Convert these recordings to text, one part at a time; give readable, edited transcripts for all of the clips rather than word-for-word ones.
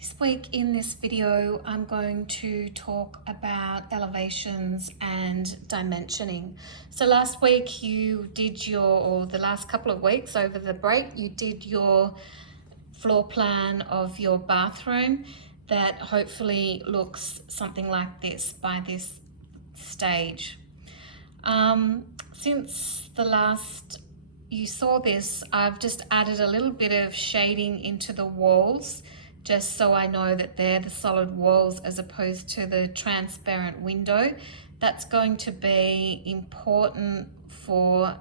This week in this video, I'm going to talk about elevations and dimensioning. So last week you did or the last couple of weeks over the break, you did your floor plan of your bathroom that hopefully looks something like this by this stage. Since the last you saw this, I've just added a little bit of shading into the walls, just so I know that they're the solid walls as opposed to the transparent window. That's going to be important for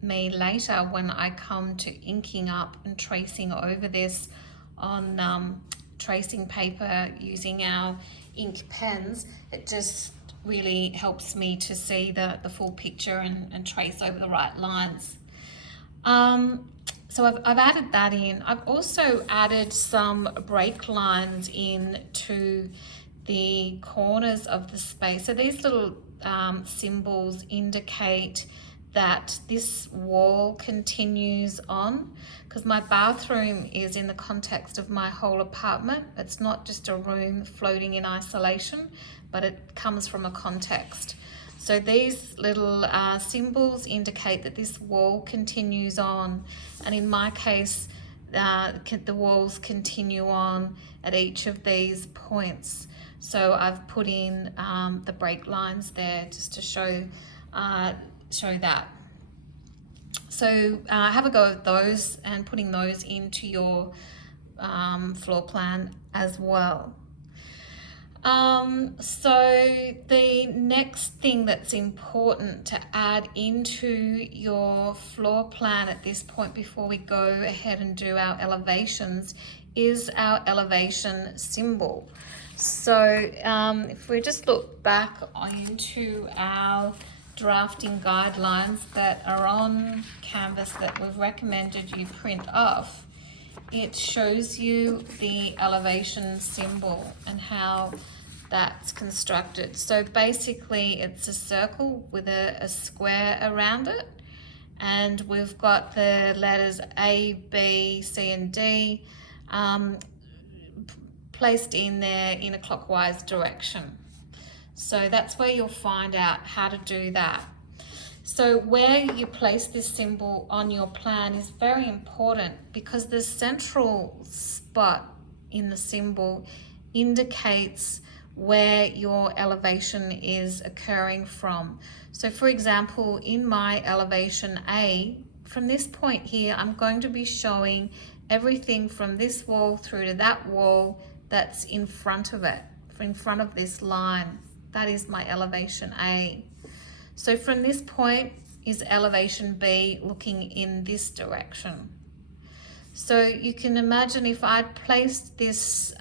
me later when I come to inking up and tracing over this on tracing paper using our ink pens. It just really helps me to see the full picture and trace over the right lines. So I've added that in. I've also added some break lines in to the corners of the space. So these little symbols indicate that this wall continues on, because my bathroom is in the context of my whole apartment. It's not just a room floating in isolation, but it comes from a context. So these little symbols indicate that this wall continues on, and in my case the walls continue on at each of these points. So I've put in the break lines there just to show that. So have a go at those and putting those into your floor plan as well. So the next thing that's important to add into your floor plan at this point before we go ahead and do our elevations is our elevation symbol. So if we just look back into our drafting guidelines that are on Canvas that we've recommended you print off, it shows you the elevation symbol and how that's constructed. So basically it's a circle with a square around it, and we've got the letters A, B, C and D placed in there in a clockwise direction. So that's where you'll find out how to do that. So where you place this symbol on your plan is very important, because the central spot in the symbol indicates where your elevation is occurring from. So for example, in my elevation A, from this point here, I'm going to be showing everything from this wall through to that wall that's in front of it, in front of this line. That is my elevation A. So from this point is elevation B, looking in this direction. So you can imagine if I'd placed this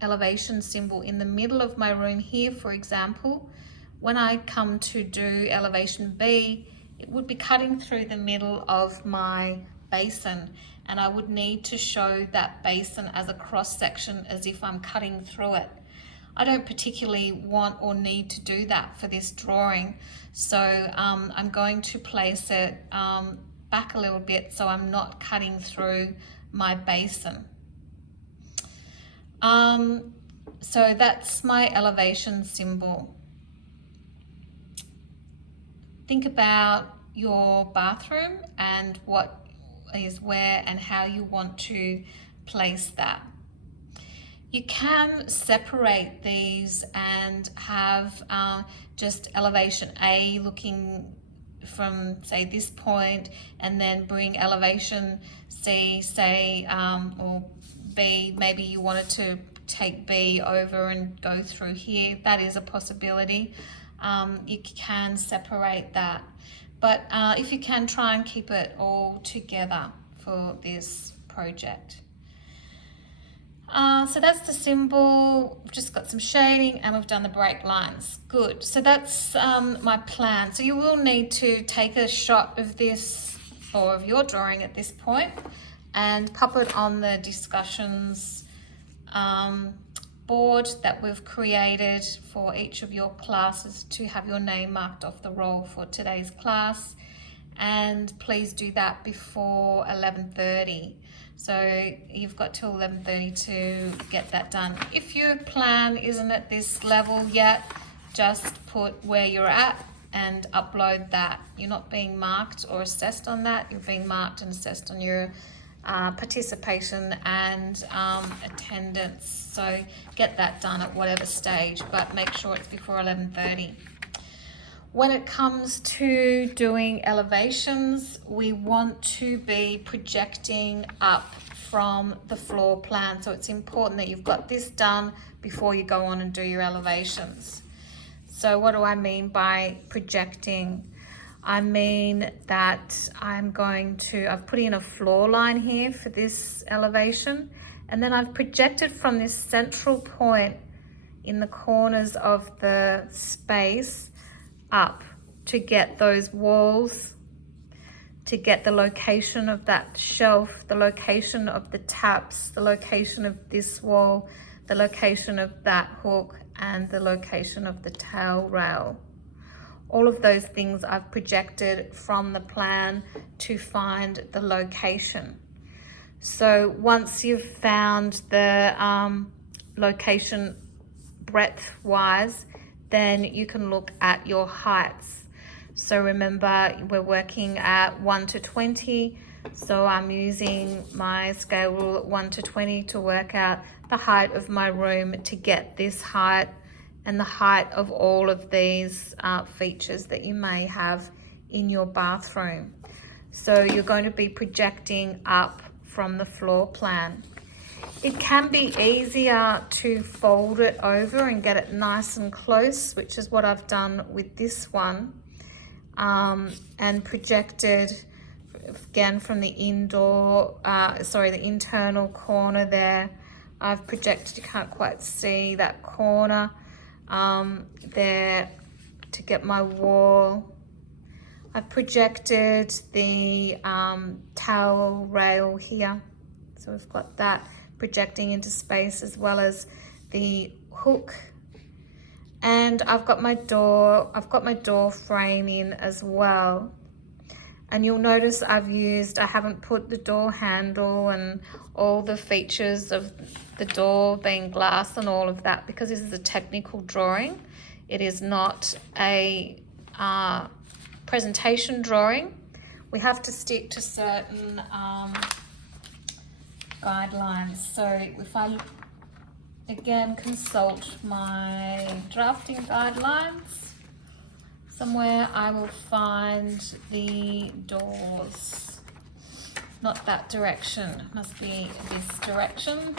elevation symbol in the middle of my room here, for example, when I come to do elevation B, it would be cutting through the middle of my basin, and I would need to show that basin as a cross section as if I'm cutting through it. I don't particularly want or need to do that for this drawing, so I'm going to place it back a little bit so I'm not cutting through my basin. So that's my elevation symbol. Think about your bathroom and what is where and how you want to place that. You can separate these and have just elevation A looking from, say, this point, and then bring elevation C, say, or B, maybe you wanted to take B over and go through here. That is a possibility. You can separate that. But if you can, try and keep it all together for this project. So that's the symbol. We've just got some shading and we've done the break lines. Good. So that's my plan. So you will need to take a shot of this or of your drawing at this point and pop it on the discussions board that we've created for each of your classes to have your name marked off the roll for today's class. And please do that before 11:30. So you've got till 11:30 to get that done. If your plan isn't at this level yet, just put where you're at and upload that. You're not being marked or assessed on that. You're being marked and assessed on your participation and attendance. So get that done at whatever stage, but make sure it's before 11:30. When it comes to doing elevations, we want to be projecting up from the floor plan. So it's important that you've got this done before you go on and do your elevations. So what do I mean by projecting? I mean that I've put in a floor line here for this elevation, and then I've projected from this central point in the corners of the space up to get those walls, to get the location of that shelf, the location of the taps, the location of this wall, the location of that hook, and the location of the tail rail. All of those things I've projected from the plan to find the location. So once you've found the location breadth-wise, then you can look at your heights. So remember, we're working at 1 to 20. So I'm using my scale rule at 1 to 20 to work out the height of my room to get this height and the height of all of these features that you may have in your bathroom. So you're going to be projecting up from the floor plan. It can be easier to fold it over and get it nice and close, which is what I've done with this one, and projected again from the the internal corner there. I've projected, you can't quite see that corner there to get my wall. I've projected the towel rail here, so we've got that projecting into space, as well as the hook. And I've got my door frame in as well. And you'll notice I haven't put the door handle and all the features of the door being glass and all of that, because this is a technical drawing. It is not a presentation drawing. We have to stick to certain guidelines. So if I again consult my drafting guidelines, somewhere I will find the doors. Not that direction, must be this direction.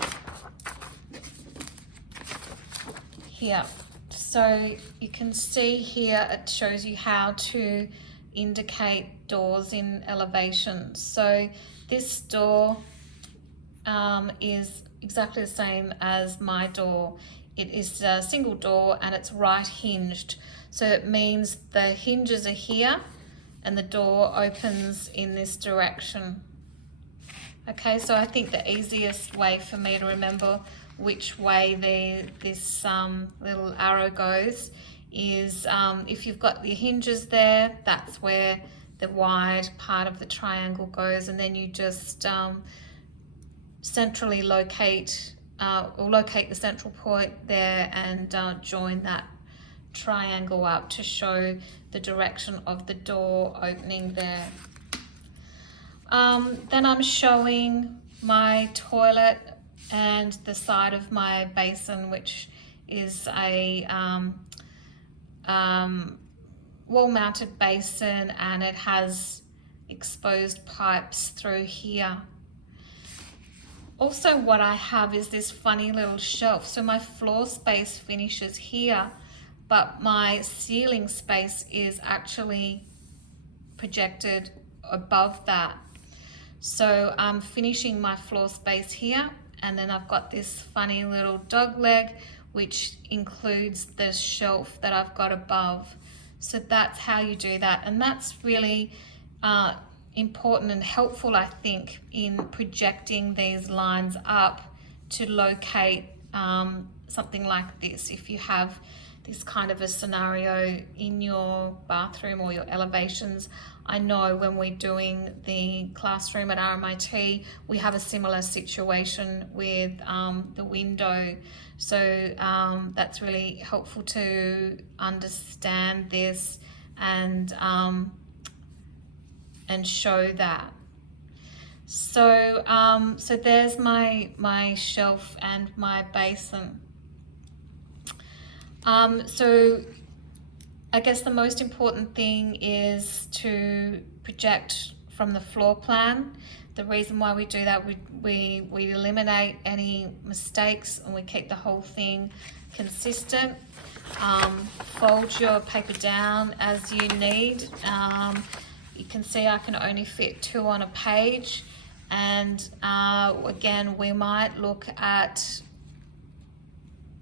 Here. So you can see here it shows you how to indicate doors in elevation. So this door is exactly the same as my door. It is a single door and it's right hinged. So it means the hinges are here and the door opens in this direction. Okay, so I think the easiest way for me to remember which way this little arrow goes is if you've got the hinges there, that's where the wide part of the triangle goes, and then you just centrally locate the central point there and join that triangle up to show the direction of the door opening there. Then I'm showing my toilet and the side of my basin, which is a wall-mounted basin, and it has exposed pipes through here. Also, what I have is this funny little shelf. So my floor space finishes here, but my ceiling space is actually projected above that. So I'm finishing my floor space here, and then I've got this funny little dog leg, which includes the shelf that I've got above. So that's how you do that. And that's really important and helpful, I think, in projecting these lines up to locate something like this. If you have this kind of a scenario in your bathroom or your elevations. I know when we're doing the classroom at RMIT, we have a similar situation with the window. So that's really helpful to understand this and show that. So so there's my shelf and my basin. So I guess the most important thing is to project from the floor plan. The reason why we do that, we eliminate any mistakes and we keep the whole thing consistent. Fold your paper down as you need. You can see I can only fit 2 on a page, and again, we might look at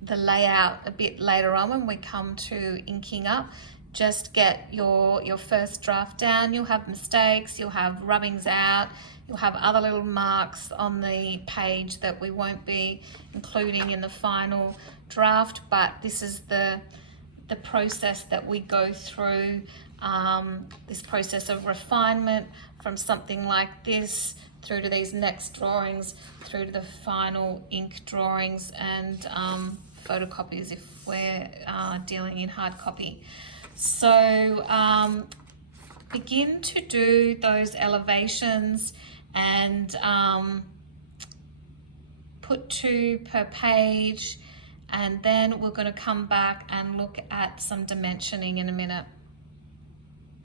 the layout a bit later on when we come to inking up. Just get your first draft down. You'll have mistakes, you'll have rubbings out, you'll have other little marks on the page that we won't be including in the final draft, but this is the process that we go through, this process of refinement from something like this through to these next drawings, through to the final ink drawings and photocopies if we're dealing in hard copy. So begin to do those elevations and put 2 per page, and then we're going to come back and look at some dimensioning in a minute.